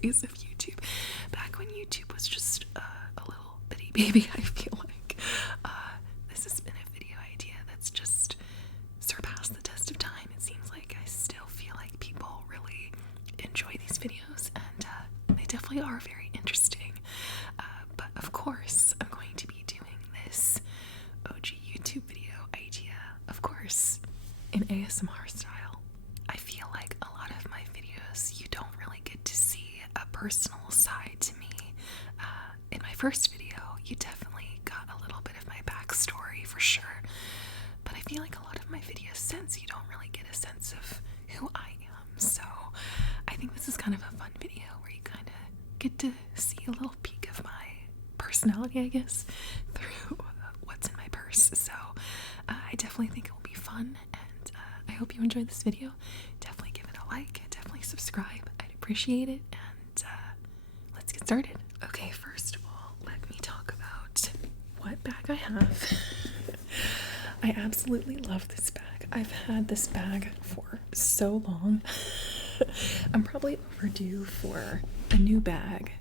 days of YouTube, back when YouTube was just a little bitty baby. I feel like this has been a video idea that's just surpassed the test of time. It seems like I still feel like people really enjoy these videos, and they definitely are very interesting. But of course, I'm going to be doing this OG YouTube video idea, of course, in ASMR style. I feel like a lot of my videos, you don't really get to see a personal side to me. In my first video, you definitely got a little bit of my backstory for sure, but I feel like a lot of my videos since you don't really get a sense of who I am. So I think this is kind of a fun video where you kind of get to see a little peek of my personality, I guess, through what's in my purse. So I definitely think it will be fun, and I hope you enjoyed this video. Definitely give it a like, definitely subscribe. I'd appreciate it, and let's get started. Okay, first of all, let me talk about what bag I have. I absolutely love this bag. I've had this bag for so long. I'm probably overdue for a new bag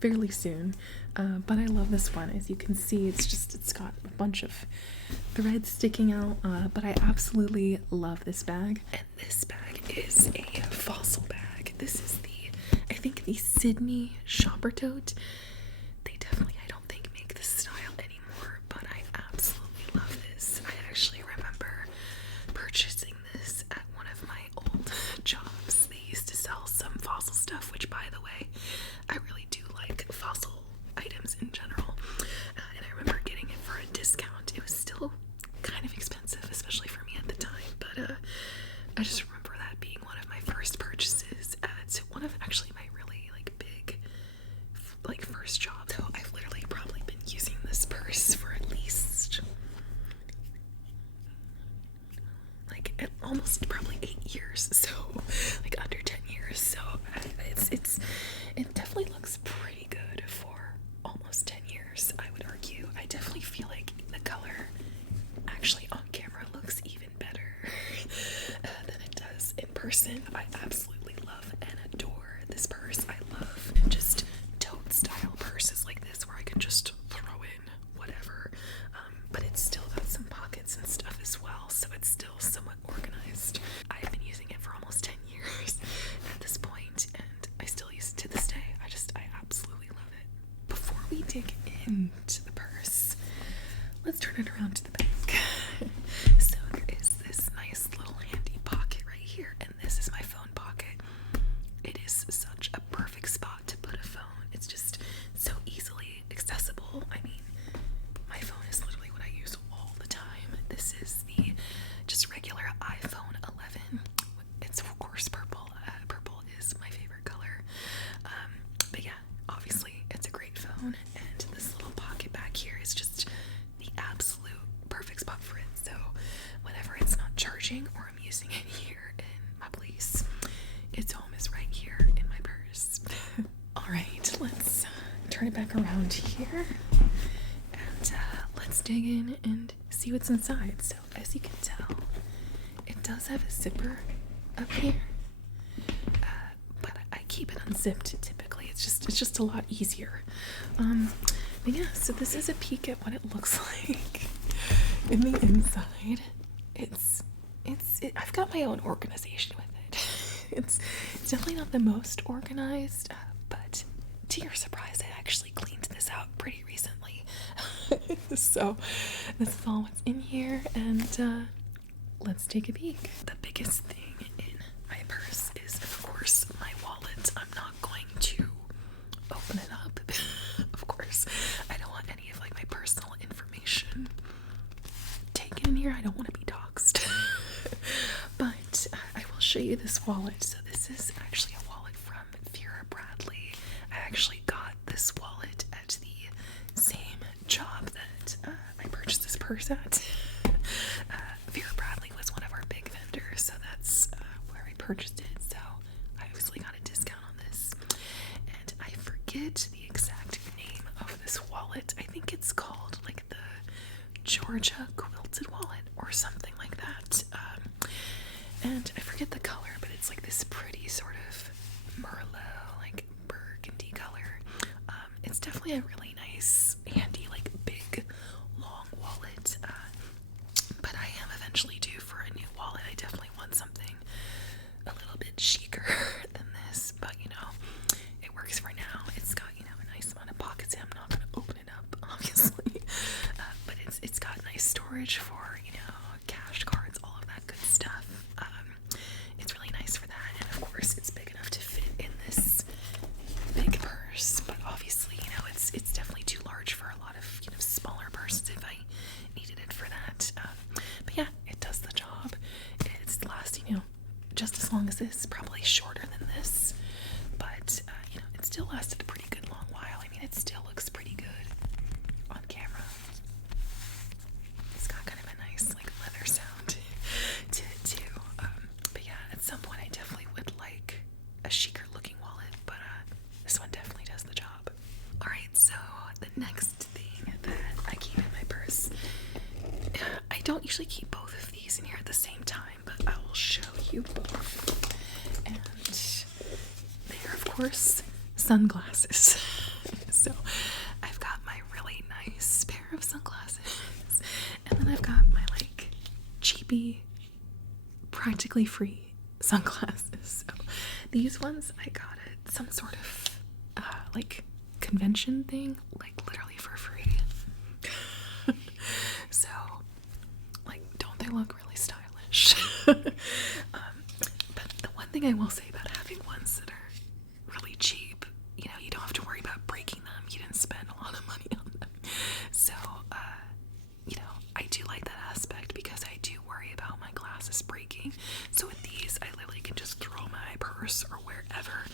fairly soon, but I love this one. As you can see, it's got a bunch of threads sticking out, but I absolutely love this bag. And this bag is a fossil bag. This is I think the Sydney Shopper Tote. They definitely, I don't think, make this style anymore, but I absolutely love this. I actually remember purchasing this at one of my old jobs. They used to sell some fossil stuff, which, by the way, I really do like fossil items in general, and I remember getting it for a discount. It was still kind of expensive, especially for me at the time, but I just remember that being one of my first purchases at one of actually my really big first job. So I've literally probably been using this purse for at least almost probably 8 years, so under 10 years. So it definitely looks pretty good for almost 10 years, I would argue. I definitely feel like the color actually on camera looks even better than it does in person. I absolutely love and adore this purse. I love just tote style purses like this where I can just throw in whatever, but it's still got some pockets and stuff as well, so it's still somewhat organized. I've been using it for almost 10 years at this point, and I still use it to this day. I absolutely love it. Before we dig into the purse, let's turn it around to the back. So there is this nice little handy pocket right here, and this is my phone pocket. It is such a perfect spot to put a phone. It's just so easily accessible. I mean, my phone is literally what I use all the time. This is the just regular iPhone 11. It's of course purple. Purple is my favorite color. But yeah, obviously it's a great phone, and this little pocket back here is just the absolute perfect spot for it. So whenever it's not charging or I'm using it here in my place, its home is right here in my purse. Alright, let's turn it back around here, and let's dig in and see what's inside. So as you can tell, it does have a zipper up here, but I keep it unzipped typically. It's just a lot easier. But yeah, so this is a peek at what it looks like in the inside. I've got my own organization with it. It's definitely not the most organized, but to your surprise, I actually cleaned this out pretty recently. So this is all what's in here, and let's take a peek. The biggest thing in my purse is, of course, my wallet. I'm not going to open it up. Of course, I don't want any of my personal information taken in here. I don't want to be doxxed. But I will show you this wallet. So this is actually a wallet from Vera Bradley. I actually got this wallet at the same job that I purchased this purse at. Vera Bradley was one of our big vendors, so that's where I purchased it. So I obviously got a discount on this. And I forget the exact name of this wallet. I think it's called the Georgia Quilted Wallet or something like that. And I forget the color, but it's this pretty sort of Merlot, definitely a really nice, handy, like big, long wallet. But I am eventually due for a new wallet. I definitely want something a little bit chicer than this, but you know, it works for now. It's got, you know, a nice amount of pockets. I'm not going to open it up, obviously, but it's got nice storage for, you know, cash cards, all of that good stuff. It's really nice for that, and of course, it's big enough to fit in this big purse. But obviously, you know, it's definitely too large for a lot of, you know, smaller purses if I needed it for that. But yeah, it does the job. It's lasting, you know, just as long as this, probably shorter than this, but you know, it still lasted a pretty good long while. I mean, it still looks pretty good on camera. It's got kind of a nice like leather sound to it too. But yeah, at some point I definitely would like a chicer looking wallet, but this one definitely does the job. Alright, so the next thing that I keep in my purse, I don't usually keep both of these in here at the same time, but I will show you both. And they are, of course, sunglasses. So I've got my really nice pair of sunglasses, and then I've got my like cheapy, practically free sunglasses. So these ones I got at some sort of like convention thing, like literally for free. So like, don't they look really stylish? But the one thing I will say about having ones that are really cheap, you know, you don't have to worry about breaking them. You didn't spend a lot of money on them. So, you know, I do like that aspect because I do worry about my glasses breaking. So with these, I literally can just throw my purse or wherever,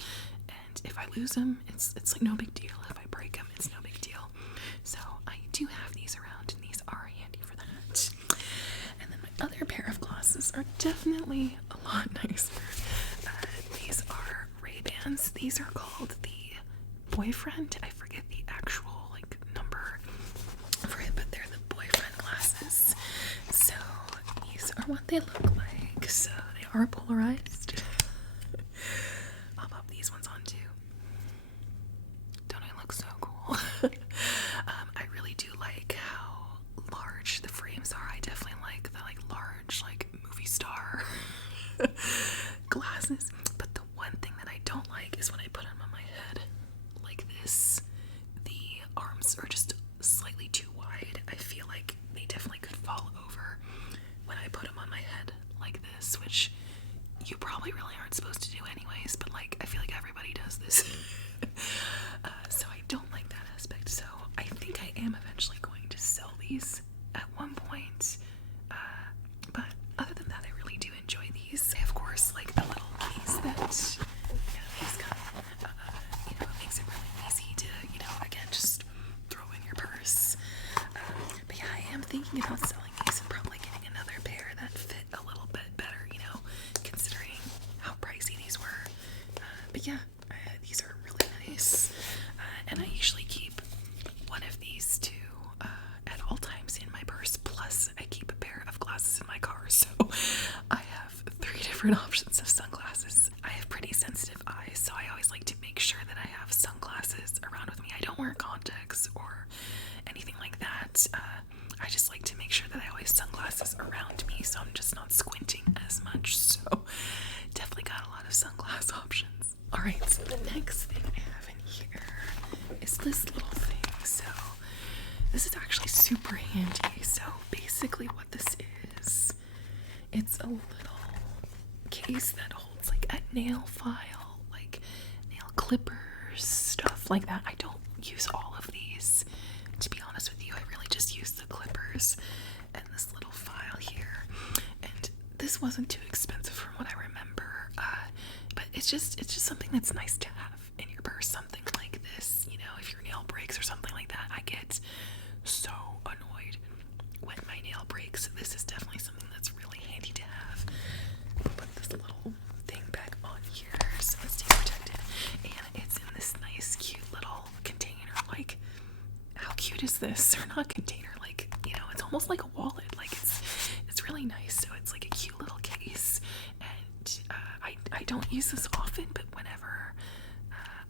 and if I lose them, it's like no big deal. If I break them, it's no big deal. So I do have these around, and these are handy for that. And then my other pair of glasses are definitely a lot nicer. These are Ray-Bans. These are called the Boyfriend. I forget the actual like number for it, but they're the Boyfriend glasses. So these are what they look like. So they are polarized. I'll pop these ones on too. Don't I look so cool? I really do like how large the frames are. I definitely like the like large like movie star glasses. But the one thing that I don't like is when I put them on my head like this, the arms are just slightly too wide. I feel like they definitely could fall over when I put them on my head like this, which you probably really aren't supposed to do anyways, but like I feel like everybody does this. So I don't like that aspect. So I think I am eventually going to sell these at one point. But other than that, I really do enjoy these. I, of course, like the little case that, you know, these come, you know, it makes it really easy to, you know, again, just throw in your purse. But yeah, I am thinking about selling these and probably getting another pair that fit a little bit better, you know, considering how pricey these were. But yeah, these are really nice. And I usually keep one of these two at all times in my purse, plus I keep a pair of glasses in my car, so I have 3 different options of sunglasses. I have pretty sensitive eyes, so I always like to make sure that I have sunglasses around with me. I don't wear contacts or anything like that. I just like to make sure that I always have sunglasses around me, so I'm just not squinting as much. So definitely got a lot of sunglass options. Alright, so the next thing I have in here is this little thing. So this is actually super handy. So basically what this is, it's a little case that holds like a nail file, like nail clippers, stuff like that. I don't use all of these, to be honest with you. I really just use the clippers and this little file here. And this wasn't too expensive from what I remember, but it's just something that's nice to have in your purse. Something like this, you know, if your nail breaks or something like that. I get so annoyed when my nail breaks. This is definitely something that's really handy to have. I'll put this little thing back on here so it's protected, and it's in this nice cute little container. Like, how cute is this? Or not container, like, you know, it's almost like a wallet. Like, it's really nice. So it's like a cute little case, and I don't use this often, but whenever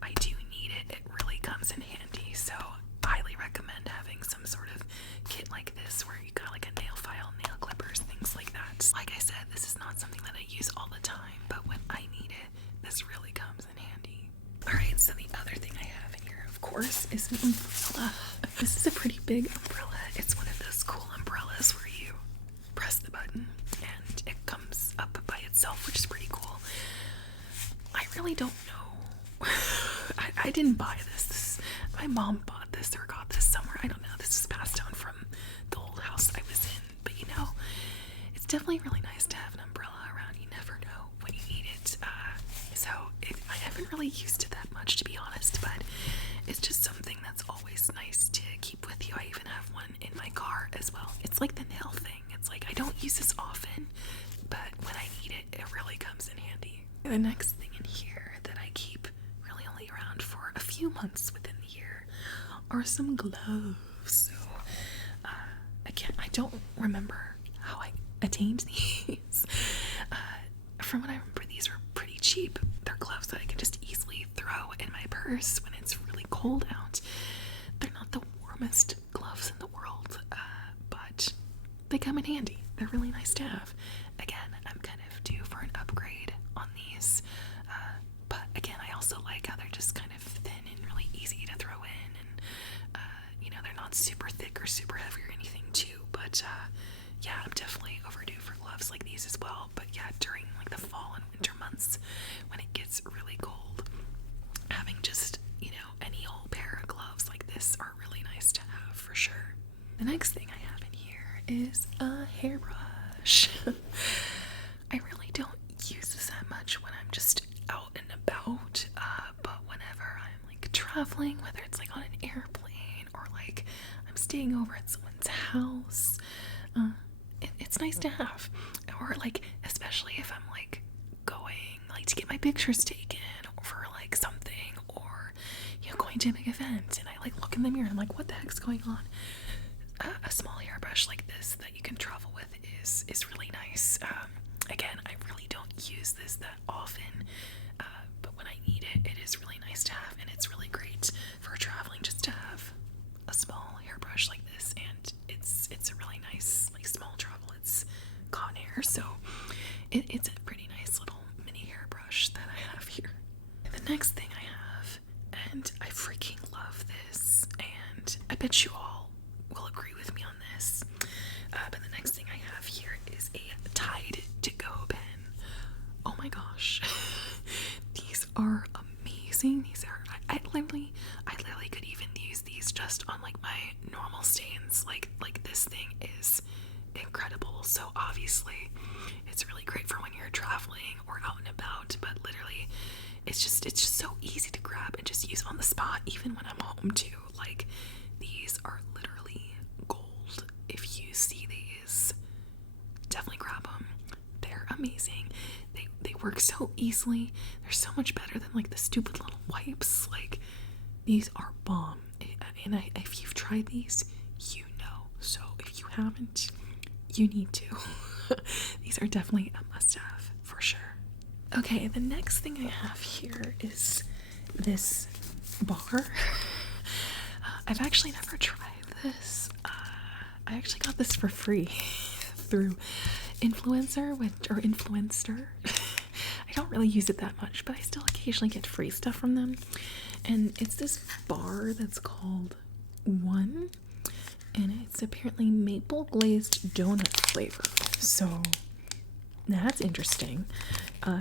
I do need it, it really comes in handy. So use all the time, but when I need it, this really comes in handy. Alright, so the other thing I have in here, of course, is an umbrella. This is a pretty big umbrella. It's one of those cool umbrellas where you press the button and it comes up by itself, which is pretty cool. I really don't know. I didn't buy this. My mom bought this or got this somewhere. I don't know. This was passed down from the old house I was in. But you know, it's definitely really nice to have an umbrella around. You never know when you need it. I haven't really used it that much, to be honest, but it's just something that's always nice to keep with you. I even have one in my car as well. It's like the nail thing. It's like I don't use this often, but when I need it, it really comes in handy. The next thing in here that I keep really only around for a few months within the year are some gloves. So, again, I don't remember how I attained these. From what I remember, these were pretty cheap. They're gloves that I can just easily throw in my purse when it's really cold out. They're not the warmest gloves in the world, but they come in handy. They're really nice to have. Again, I'm kind of due for an upgrade on these, but again, I also like how they're just kind of thin and really easy to throw in, and you know, they're not super thick or super heavy or anything too, but yeah, I'm definitely overdue for gloves like these as well. But yeah, during like the fall and winter months when it gets really cold, having just, you know, any old pair of gloves like this are really nice to have for sure. The next thing I have in here is a hairbrush. I really don't use this that much when I'm just out and about, but whenever I'm like traveling, whether it's like on an airplane or like I'm staying over at someone's house, it's nice to have. Or like, especially if I'm like going like to get my pictures taken for like something, or you know, going to a big event and I like look in the mirror and I'm like, what the heck's going on? A small hairbrush like this that you can travel with is really nice. Again, I really don't use this that often, but when I need it, it is really nice to have, and it's really great for traveling just to have a small hairbrush like this, and it's a really nice like small travel. It's cotton hair, so it's a pretty nice little mini hairbrush that I have here. And the next thing I have, and I freaking love this, and I bet you all will agree with me on this, but the next thing I have here is a Tide to Go pen. Oh my gosh. These are amazing. These are, I literally could even use these just on like my normal stains. Like this thing is incredible. So obviously it's really great for when you're traveling or out and about, but literally it's just so easy to grab and just use on the spot, even when I'm home too. Like, these are literally gold. If you see these, definitely grab them. They're amazing. They work so easily. They're so much better than like the stupid little wipes. Like, these are bomb. And if you've tried these, you know. So if you haven't, you need to. These are definitely a must-have for sure. Okay, the next thing I have here is this bar. I've actually never tried this. I actually got this for free through Influencer or Influencer. I don't really use it that much, but I still occasionally get free stuff from them. And it's this bar that's called One, and it's apparently maple glazed donut flavor. So that's interesting.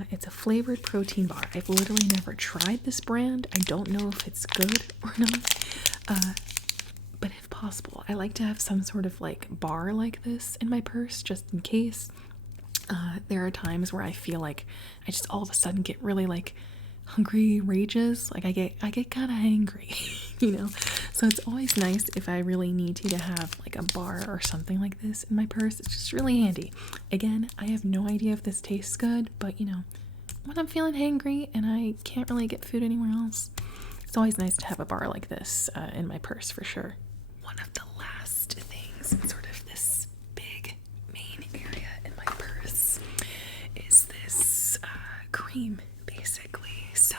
It's a flavored protein bar. I've literally never tried this brand. I don't know if it's good or not. But if possible, I like to have some sort of like bar like this in my purse just in case. There are times where I feel like I just all of a sudden get really like hungry rages. Like I get kind of hangry, you know? So it's always nice if I really need to have like a bar or something like this in my purse. It's just really handy. Again, I have no idea if this tastes good, but you know, when I'm feeling hangry and I can't really get food anywhere else, it's always nice to have a bar like this in my purse for sure. One of the last things in sort of this big main area in my purse is this cream, basically. So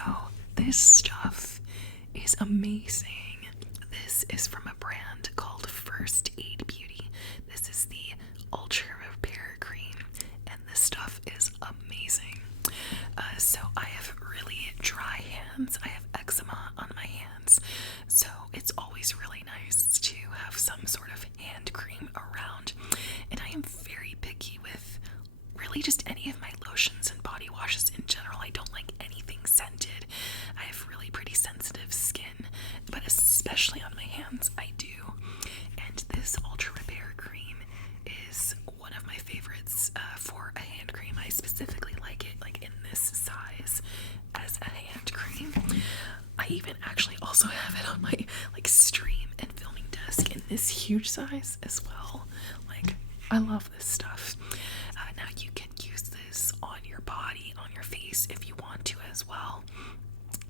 this stuff is amazing. This is from a brand called First Aid Beauty. This is the Ultra Repair Cream, and this stuff is amazing. So I have really dry hands. I have eczema on my hands. So it's always really nice to have some sort of hand cream around. And I am very picky with really just any of my lotions and body washes in general. I don't like anything scented. I have really pretty sensitive skin, but especially on my hands, I do. And this Ultra Repair cream is one of my favorites for a hand cream. I specifically like it like in this size as a hand cream. I even actually also have it on my like stream and filming desk in this huge size as well. Like, I love this stuff. Now you can use this on your body, on your face if you want to as well.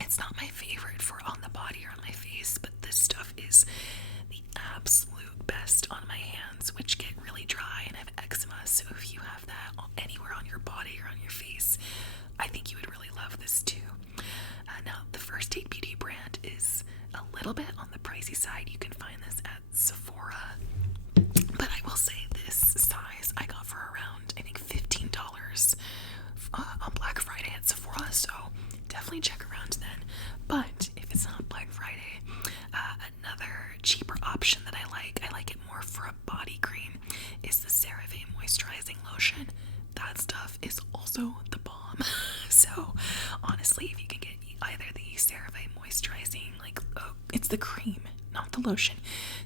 It's not my favorite for on the body or on my face, but this stuff is the absolute best on my hands, which get really dry and have eczema. So if you have that anywhere on your body or on your face, I think you would really love this too. Now, the First Aid Beauty brand is a little bit on the pricey side. You can find this at Sephora, but I will say this size I got for around, I think, $15 on Black Friday at Sephora, so definitely check around then. But if it's not Black Friday, another cheaper option that I like it more for a body cream, is the CeraVe Moisturizing Lotion. That stuff is also the bomb. So honestly, if you can get either the CeraVe Moisturizing, like, it's the cream, not the lotion.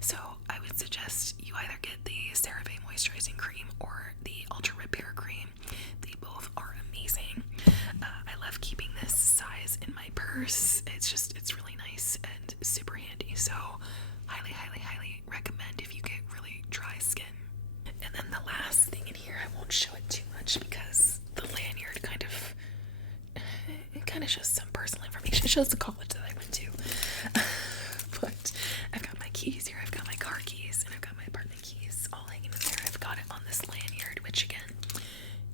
So I would suggest you either get the CeraVe Moisturizing Cream or the Ultra Repair Cream. They both are amazing. I love keeping this size in my purse. It's really nice and super handy. So highly, highly, highly recommend if you get really dry skin. And then the last thing in here, I won't show it too much because the lanyard kind of shows some personal information. It shows the college that I went to. But I've got my keys here, I've got my car keys, and I've got my apartment keys all hanging in there. I've got it on this lanyard, which again,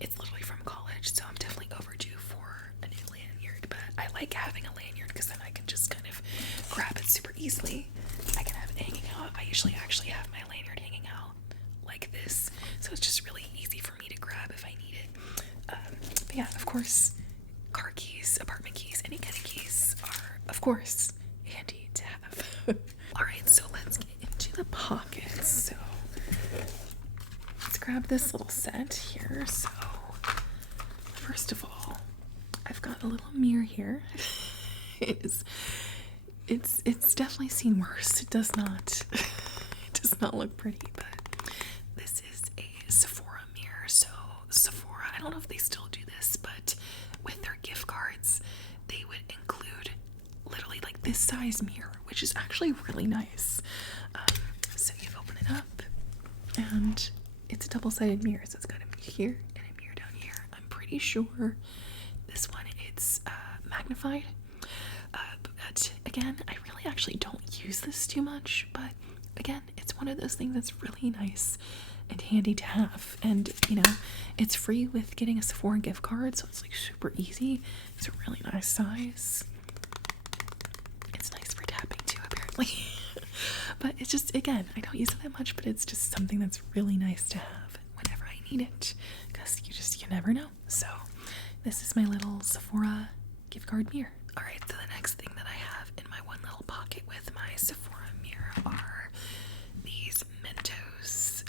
it's literally from college, so I'm definitely overdue for a new lanyard. But I like having a lanyard because then I can just kind of grab it super easily. I can have it hanging out. I usually actually have my lanyard hanging out like this, so it's just really easy for me to grab if I need it. But yeah, of course, car keys, apartment keys, any kind of keys are, of course, handy to have. Alright, so let's get into the pockets. So let's grab this little set here. So first of all, I've got a little mirror here. It's definitely seen worse. It does not look pretty, but this is a Sephora mirror. So Sephora, I don't know if they still do this, but with their gift cards, they would include literally like this size mirror, which is actually really nice. So you open it up, and it's a double-sided mirror, so it's got a mirror here and a mirror down here. I'm pretty sure this one, it's magnified. But again, I really actually don't use this too much, but again, it's one of those things that's really nice and handy to have. And you know, it's free with getting a Sephora gift card, so it's like super easy. It's a really nice size. It's nice for tapping too, apparently. But it's just, again, I don't use it that much, but it's just something that's really nice to have whenever I need it, because you never know. So this is my little Sephora gift card mirror. Alright, so the next thing that I have in my one little pocket with my Sephora mirror are these Mentos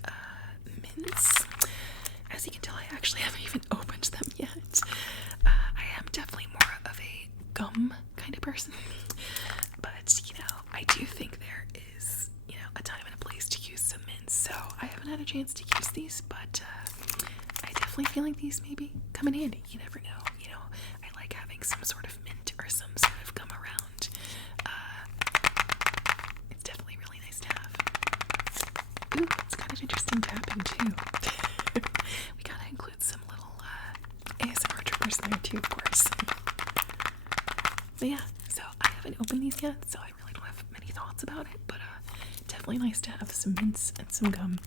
mints. As you can tell, I actually haven't even opened them yet. I am definitely more of a gum kind of person. But, you know, I do think there is, you know, a time and a place to use some mints. So I haven't had a chance to use these, but I definitely feel like these maybe come in handy. You never know. You know, I like having some sort of mint or some sort of gum around. It's definitely really nice to have. Ooh, it's kind of interesting tapping too. We gotta include some little ASMR triggers there too, of course. But yeah, so I haven't opened these yet, so I really don't have many thoughts about it, but definitely nice to have some mints and some gum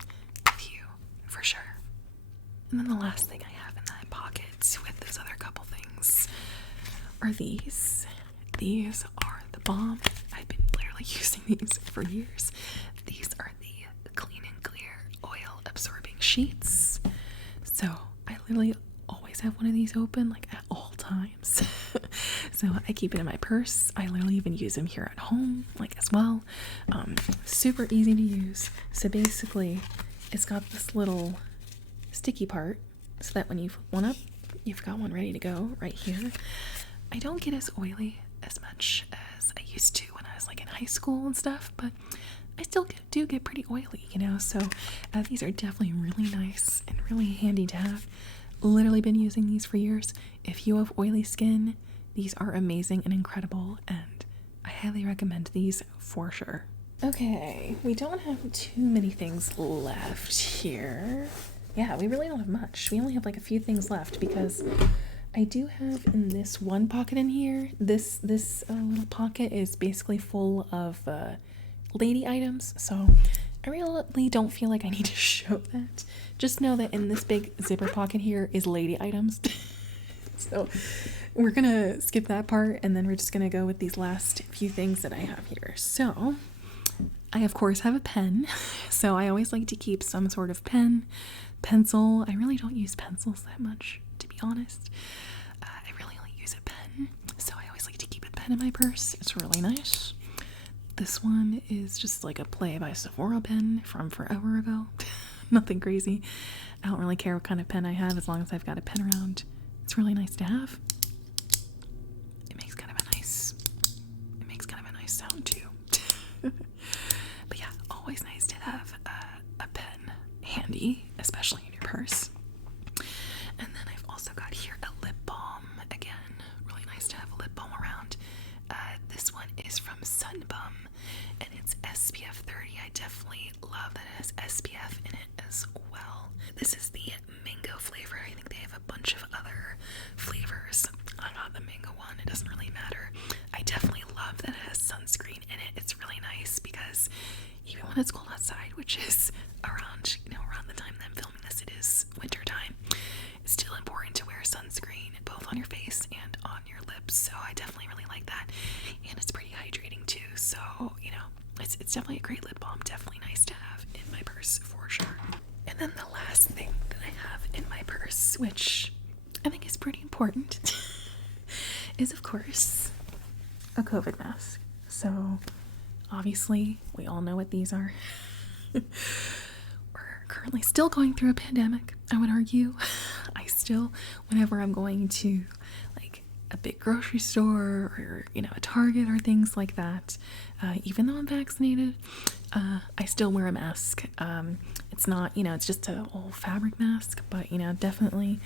with you, for sure. And then the last thing I have in that pocket with those other couple things are these. These are the bomb. I've been literally using these for years. These are the Clean and Clear oil absorbing sheets. So I literally always have one of these open, like at all times. times. So I keep it in my purse. I literally even use them here at home, like as well. Super easy to use. So basically, it's got this little sticky part so that when you flip one up, you've got one ready to go right here. I don't get as oily as much as I used to when I was like in high school and stuff, but I still do get pretty oily, you know, so these are definitely really nice and really handy to have. Literally been using these for years. If you have oily skin, these are amazing and incredible, and I highly recommend these for sure. Okay, we don't have too many things left here. Yeah, we really don't have much. We only have like a few things left because I do have in this one pocket in here, this little pocket is basically full of lady items, so I really don't feel like I need to show that. Just know that in this big zipper pocket here is lady items. So we're gonna skip that part, and then we're just gonna go with these last few things that I have here. So I of course have a pen, so I always like to keep some sort of pen, pencil. I really don't use pencils that much, to be honest. I really only use a pen, so I always like to keep a pen in my purse. It's really nice. This one is just like a Play by Sephora pen from forever ago. Nothing crazy. I don't really care what kind of pen I have as long as I've got a pen around. It's really nice to have. It makes kind of a nice sound too. But yeah, always nice to have a pen handy, especially in your purse. And then I've also got here a lip balm. Again, really nice to have a lip balm around. This one is from Sunbum, and it's SPF 30. I definitely love that it has SPF in it as well. This is the mango flavor. I think they have a bunch of other flavors. I got the mango one. It doesn't really matter. I definitely love that it has sunscreen in it. It's really nice because even when it's cold outside, which is around the time that I'm filming this, it is winter time, it's still important to wear sunscreen both on your face and on your lips. So I definitely really like that, and it's pretty hydrating too. So it's definitely a great lip balm. Definitely nice to have in my purse for sure. And then the last thing that I have in my purse, which I think is pretty important, is of course a COVID mask. So obviously we all know what these are. We're currently still going through a pandemic, I would argue. I still, whenever I'm going to like a big grocery store or a Target or things like that, even though I'm vaccinated, I still wear a mask. It's not, it's just a old fabric mask, but definitely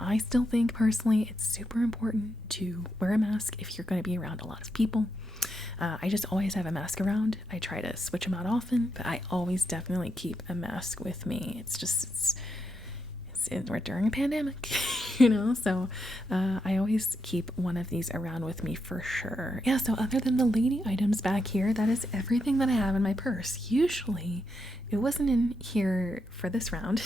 I still think personally it's super important to wear a mask if you're going to be around a lot of people. I just always have a mask around. I try to switch them out often, but I always definitely keep a mask with me. We're during a pandemic, so I always keep one of these around with me for sure. Yeah, so other than the lady items back here, that is everything that I have in my purse. Usually it wasn't in here for this round.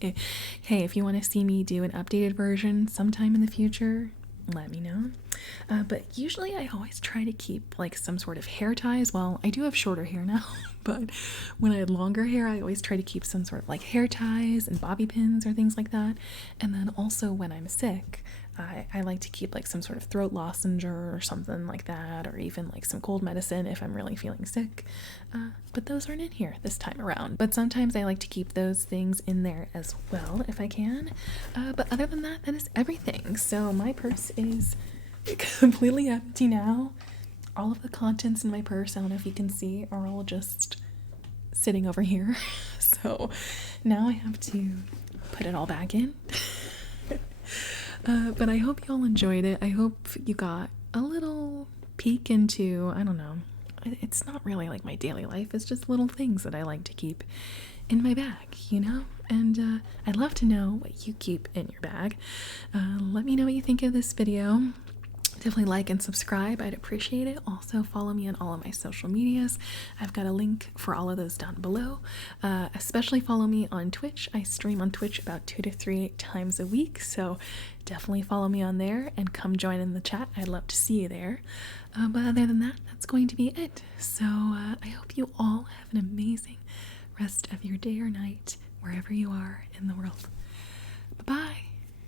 Hey, if you want to see me do an updated version sometime in the future, let me know. But usually I always try to keep like some sort of hair ties. Well, I do have shorter hair now, but when I had longer hair, I always try to keep some sort of like hair ties and bobby pins or things like that. And then also when I'm sick, I like to keep like some sort of throat lozenge or something like that, or even like some cold medicine if I'm really feeling sick. But those aren't in here this time around. But sometimes I like to keep those things in there as well if I can. But other than that, that is everything. So my purse is completely empty now. All of the contents in my purse, I don't know if you can see, are all just sitting over here. So now I have to put it all back in. But I hope you all enjoyed it. I hope you got a little peek into, I don't know, it's not really like my daily life. It's just little things that I like to keep in my bag, And I'd love to know what you keep in your bag. Let me know what you think of this video. Definitely like and subscribe. I'd appreciate it. Also follow me on all of my social medias. I've got a link for all of those down below. Especially follow me on Twitch. I stream on Twitch about 2 to 3 times a week, so definitely follow me on there and come join in the chat. I'd love to see you there. But other than that, that's going to be it. So I hope you all have an amazing rest of your day or night wherever you are in the world. Bye-bye.